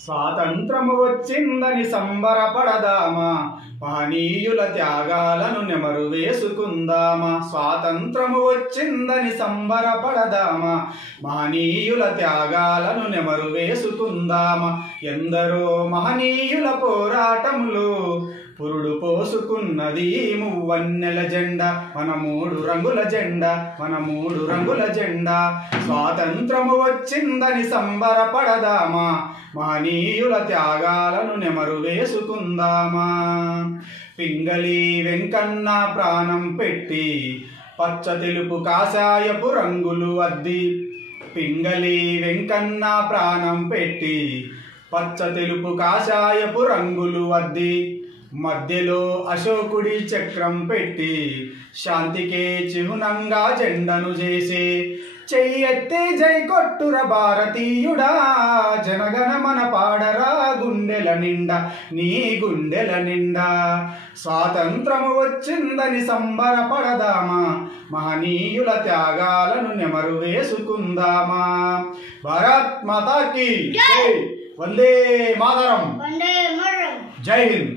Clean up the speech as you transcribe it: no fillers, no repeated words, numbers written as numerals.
స్వాతంత్రము వచ్చిందని సంబరపడదామా, మహనీయుల త్యాగాలను నెమరు వేసుకుందామా. స్వాతంత్రము వచ్చిందని సంబరపడదామా, మహనీయుల త్యాగాలను నెమరు వేసుకుందామా. ఎందరో మహనీయుల పోరాటములు పురుడు పోసుకున్నది మువ్వన్నెల జెండా, మన మూడు రంగుల జెండా, మన మూడు రంగుల జెండా. స్వాతంత్రము వచ్చిందని సంబరపడదామా, మహనీయుల త్యాగాలను నెమరు వేసుకుందామా. పింగళి వెంకన్న ప్రాణం పెట్టి పచ్చ తెలుపు కాషాయపు రంగులు అద్ది, పింగళి వెంకన్న ప్రాణం పెట్టి పచ్చ తెలుపు కాషాయపు రంగులు అద్ది, మధ్యలో అశోకుడి చక్రం పెట్టి శాంతికే చిహ్నంగా జెండను చేసే. చెయ్యెత్తి జై కొట్టుర భారతీయుడా, జనగణమన పాడరా గుండెల నిండా, నీ గుండెల నిండా. స్వాతంత్రము వచ్చిందని సంబరపడదామా, మహనీయుల త్యాగాలను నెమరు వేసుకుందామా. భారత్ మాతాకి జై, వందే మాతరం, జై హింద్.